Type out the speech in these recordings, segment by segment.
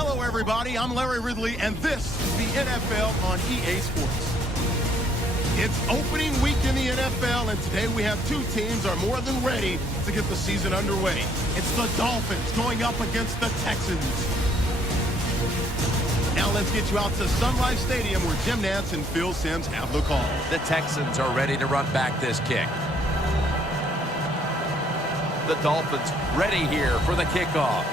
Hello, everybody. I'm Larry Ridley, and this is the NFL on EA Sports. It's opening week in the NFL, and today we have two teams are more than ready to get the season underway. It's the Dolphins going up against the Texans. Now let's get you out to Sun Life Stadium where Jim Nantz and Phil Simms have the call. The Texans are ready to run back this kick. The Dolphins ready here for the kickoff.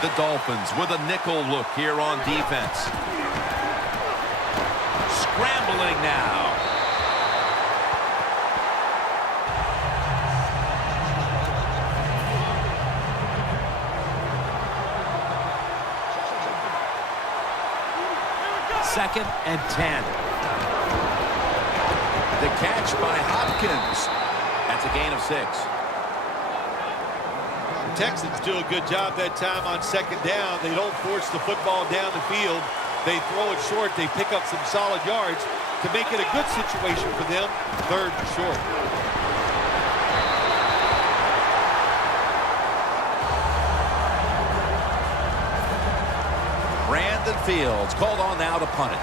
The Dolphins with a nickel look here on defense. Scrambling now. Second and 10. The catch by Hopkins. That's a gain of 6. Texans do a good job that time on second down. They don't force the football down the field. They throw it short. They pick up some solid yards to make it a good situation for them. Third and short. Brandon Fields called on now to punt it.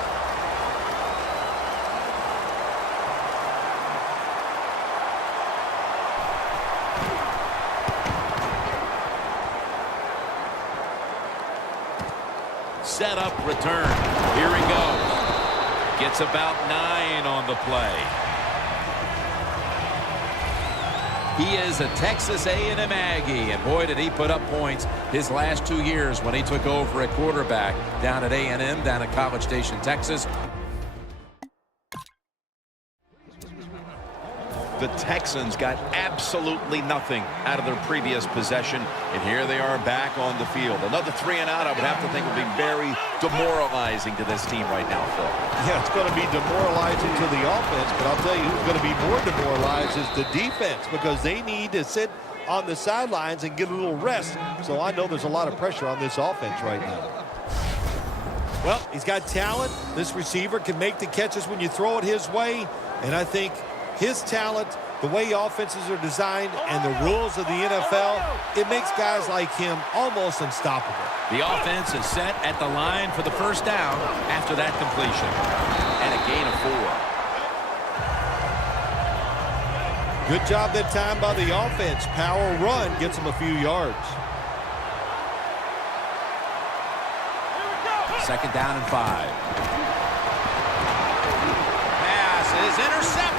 Set up, return. Here he goes. Gets about 9 on the play. He is a Texas A&M Aggie, and boy, did he put up points his last 2 years when he took over at quarterback down at A&M, down at College Station, Texas. The Texans got absolutely nothing out of their previous possession, and here they are back on the field. Another 3 and out, I would have to think, would be very demoralizing to this team right now, Phil. Yeah, it's going to be demoralizing to the offense, but I'll tell you who's going to be more demoralized is the defense, because they need to sit on the sidelines and get a little rest. So I know there's a lot of pressure on this offense right now. Well, he's got talent. This receiver can make the catches when you throw it his way, and I think his talent, the way offenses are designed, and the rules of the NFL, it makes guys like him almost unstoppable. The offense is set at the line for the first down after that completion. And a gain of 4. Good job that time by the offense. Power run gets him a few yards. Second down and 5. Pass is intercepted.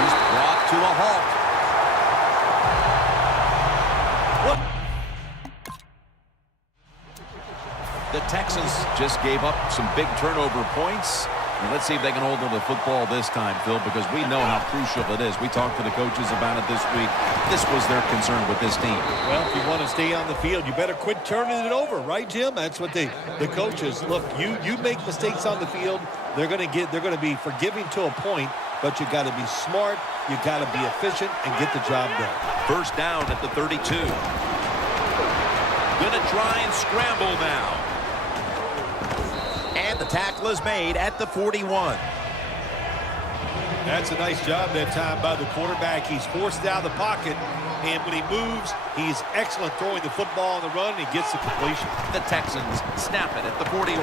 He's brought to a halt. The Texans just gave up some big turnover points. And let's see if they can hold on to the football this time, Phil, because we know how crucial it is. We talked to the coaches about it this week. This was their concern with this team. Well, if you want to stay on the field, you better quit turning it over, right, Jim? That's what the coaches look. You make mistakes on the field, they're going to be forgiving to a point, but you got to be smart, you got to be efficient, and get the job done. First down at the 32. Gonna try and scramble now. And the tackle is made at the 41. That's a nice job that time by the quarterback. He's forced out of the pocket, and when he moves, he's excellent throwing the football on the run, and he gets the completion. The Texans snap it at the 41.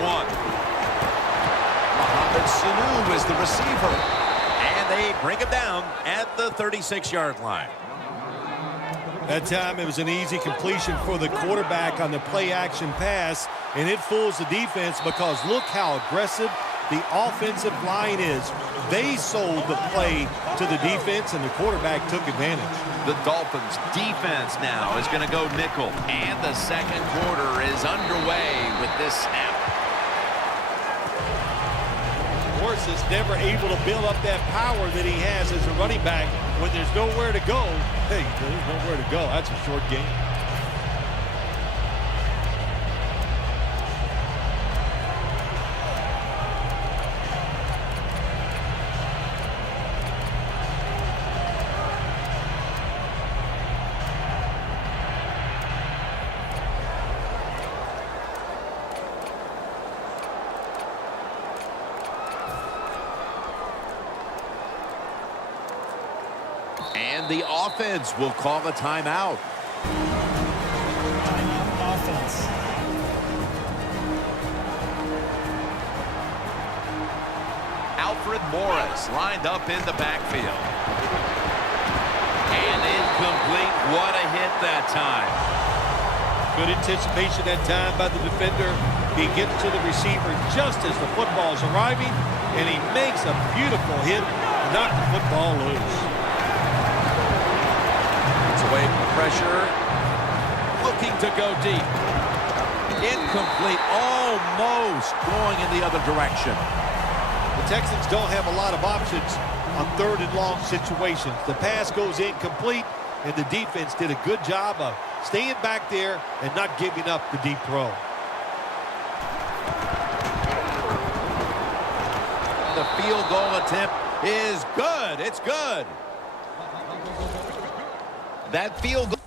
Mohamed Sanu is the receiver. And they bring him down at the 36-yard line. That time it was an easy completion for the quarterback on the play-action pass, and it fools the defense because look how aggressive the offensive line is. They sold the play to the defense, and the quarterback took advantage. The Dolphins' defense now is going to go nickel, and the second quarter is underway with this snap. Morris is never able to build up that power that he has as a running back when there's nowhere to go. Hey, there's nowhere to go. That's a short game. And the offense will call a timeout. Offense. Alfred Morris lined up in the backfield. And incomplete. What a hit that time. Good anticipation that time by the defender. He gets to the receiver just as the football is arriving, and he makes a beautiful hit to knock the football loose. It's away from the pressure. Looking to go deep. Incomplete. Almost going in the other direction. The Texans don't have a lot of options on 3rd and long situations. The pass goes incomplete, and the defense did a good job of staying back there and not giving up the deep throw. The field goal attempt is good. It's good. That field goal.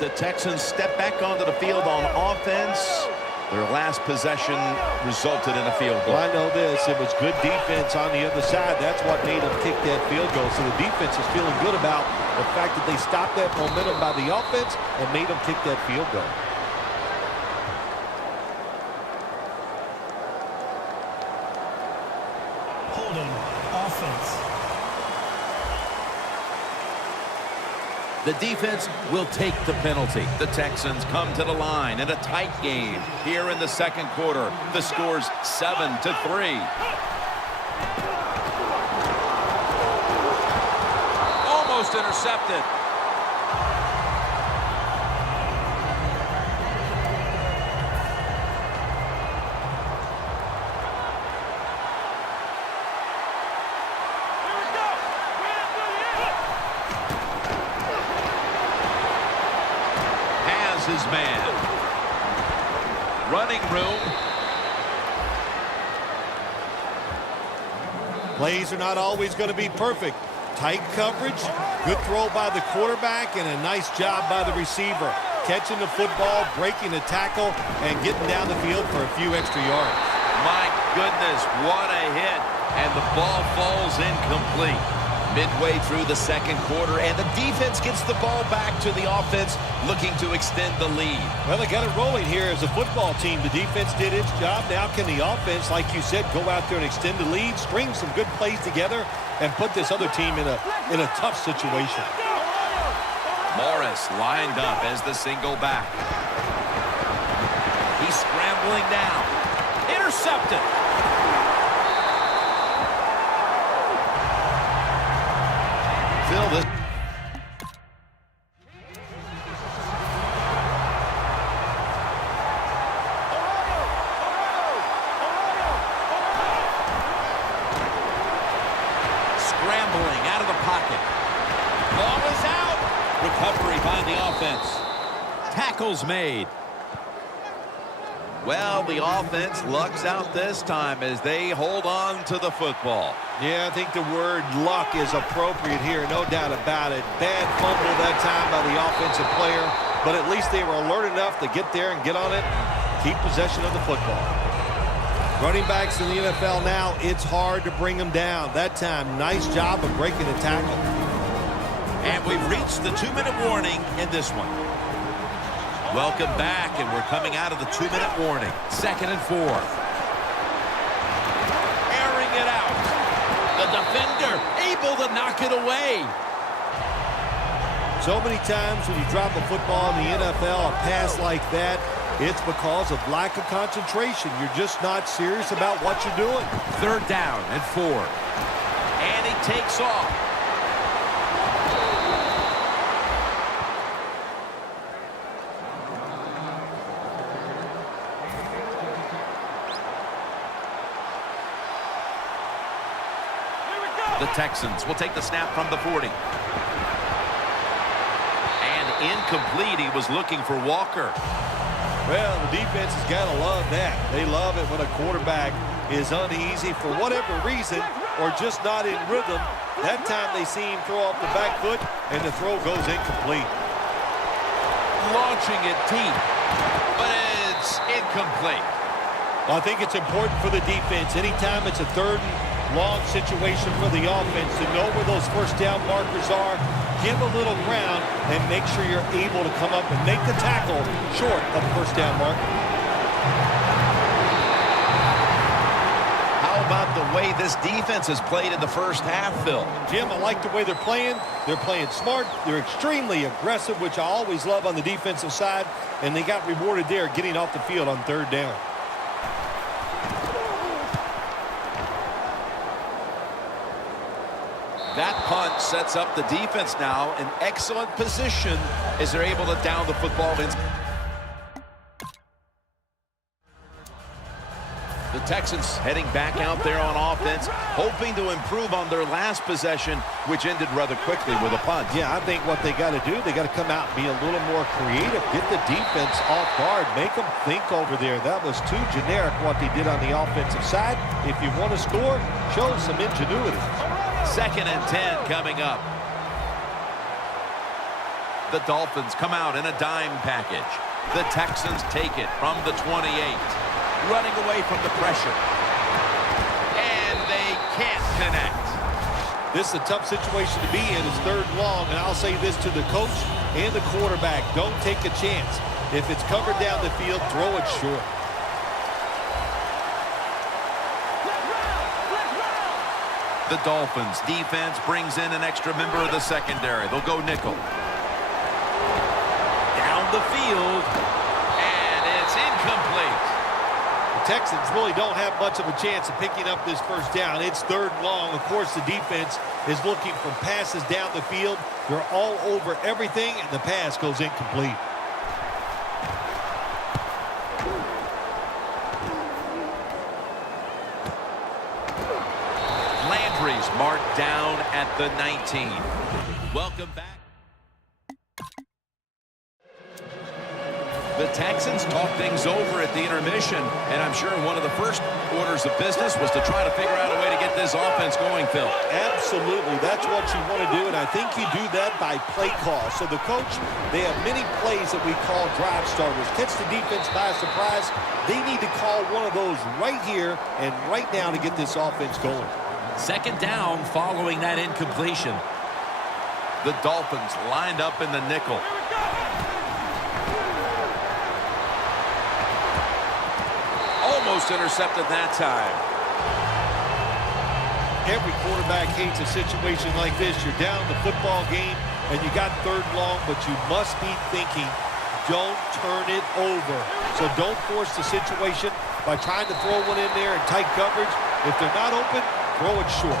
The Texans step back onto the field on offense. Their last possession resulted in a field goal. Well, I know this. It was good defense on the other side. That's what made them kick that field goal. So the defense is feeling good about the fact that they stopped that momentum by the offense and made them kick that field goal. Holding. Offense. The defense will take the penalty. The Texans come to the line in a tight game here in the second quarter. The score's 7-3. Almost intercepted. His man. Running room. Plays are not always going to be perfect. Tight coverage, good throw by the quarterback, and a nice job by the receiver. Catching the football, breaking the tackle, and getting down the field for a few extra yards. My goodness, what a hit. And the ball falls incomplete. Midway through the second quarter, and the defense gets the ball back to the offense, looking to extend the lead. Well, they got it rolling here as a football team. The defense did its job. Now can the offense, like you said, go out there and extend the lead, string some good plays together, and put this other team in a tough situation. Morris lined up as the single back. He's scrambling down. Intercepted. Phil, this scrambling out of the pocket. Ball is out. Recovery by the offense. Tackles made. Well, the offense lucks out this time as they hold on to the football. Yeah, I think the word luck is appropriate here, no doubt about it. Bad fumble that time by the offensive player, but at least they were alert enough to get there and get on it, keep possession of the football. Running backs in the NFL now, it's hard to bring them down. That time, nice job of breaking the tackle. And we've reached the 2-minute warning in this one. Welcome back, and we're coming out of the 2-minute warning. 2nd and 4. Airing it out. The defender able to knock it away. So many times when you drop a football in the NFL, a pass like that, it's because of lack of concentration. You're just not serious about what you're doing. 3rd down and 4. And he takes off. The Texans will take the snap from the 40. And incomplete. He was looking for Walker. Well, the defense has got to love that. They love it when a quarterback is uneasy for whatever reason or just not in rhythm. That time they see him throw off the back foot, and the throw goes incomplete. Launching it deep, but it's incomplete. Well, I think it's important for the defense. Anytime it's a 3rd and long situation for the offense to know where those first down markers are, give a little ground, and make sure you're able to come up and make the tackle short of the first down marker. How about the way this defense has played in the first half, Phil? Jim, I like the way they're playing. They're playing smart. They're extremely aggressive, which I always love on the defensive side, and they got rewarded there getting off the field on third down. That punt sets up the defense now in excellent position as they're able to down the football. The Texans heading back out there on offense, hoping to improve on their last possession, which ended rather quickly with a punt. Yeah, I think what they got to do, they got to come out and be a little more creative, get the defense off guard, make them think over there. That was too generic what they did on the offensive side. If you want to score, show some ingenuity. 2nd and 10 coming up. The Dolphins come out in a dime package. The Texans take it from the 28. Running away from the pressure. And they can't connect. This is a tough situation to be in. It's third and long, and I'll say this to the coach and the quarterback. Don't take a chance. If it's covered down the field, throw it short. The Dolphins defense brings in an extra member of the secondary. They'll go nickel. Down the field. And it's incomplete. Texans really don't have much of a chance of picking up this first down. It's third and long. Of course, the defense is looking for passes down the field. They're all over everything, and the pass goes incomplete. Landry's marked down at the 19. Welcome back. The Texans talk things over at the intermission, and I'm sure one of the first orders of business was to try to figure out a way to get this offense going, Phil. Absolutely. That's what you want to do, and I think you do that by play call. So the coach, they have many plays that we call drive starters. Catch the defense by surprise. They need to call one of those right here and right now to get this offense going. 2nd down following that incompletion. The Dolphins lined up in the nickel. Almost intercepted that time. Every quarterback hates a situation like this. You're down the football game, and you got third long, but you must be thinking, don't turn it over. So don't force the situation by trying to throw one in there in tight coverage. If they're not open, throw it short.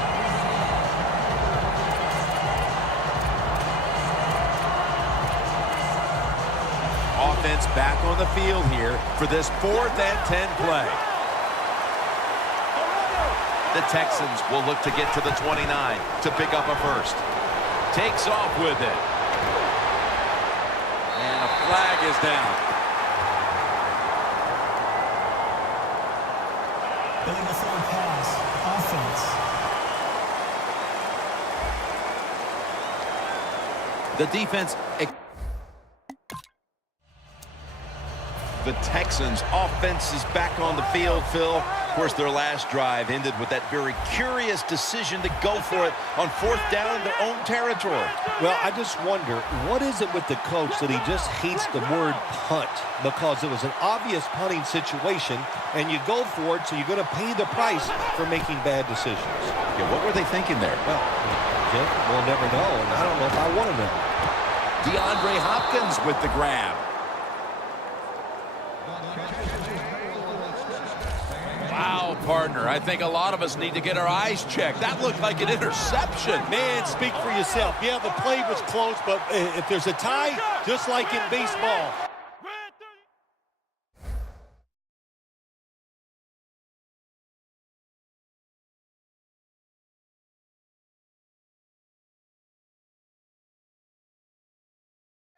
Offense back on the field here for this 4th and 10 play. The Texans will look to get to the 29 to pick up a first. Takes off with it. And a flag is down. Overthrow pass. Offense. The defense. The Texans offense is back on the field, Phil. Of course, their last drive ended with that very curious decision to go for it on 4th down in their own territory. Well, I just wonder, what is it with the coach that he just hates the word punt? Because it was an obvious punting situation, and you go for it, so you're going to pay the price for making bad decisions. Yeah, what were they thinking there? Well, Jeff, we'll never know, and I don't know if I want to know. DeAndre Hopkins with the grab. Wow, partner. I think a lot of us need to get our eyes checked. That looked like an interception. Man, speak for yourself. Yeah, the play was close, but if there's a tie, just like in baseball.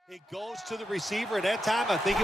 It goes to the receiver. At that time, I think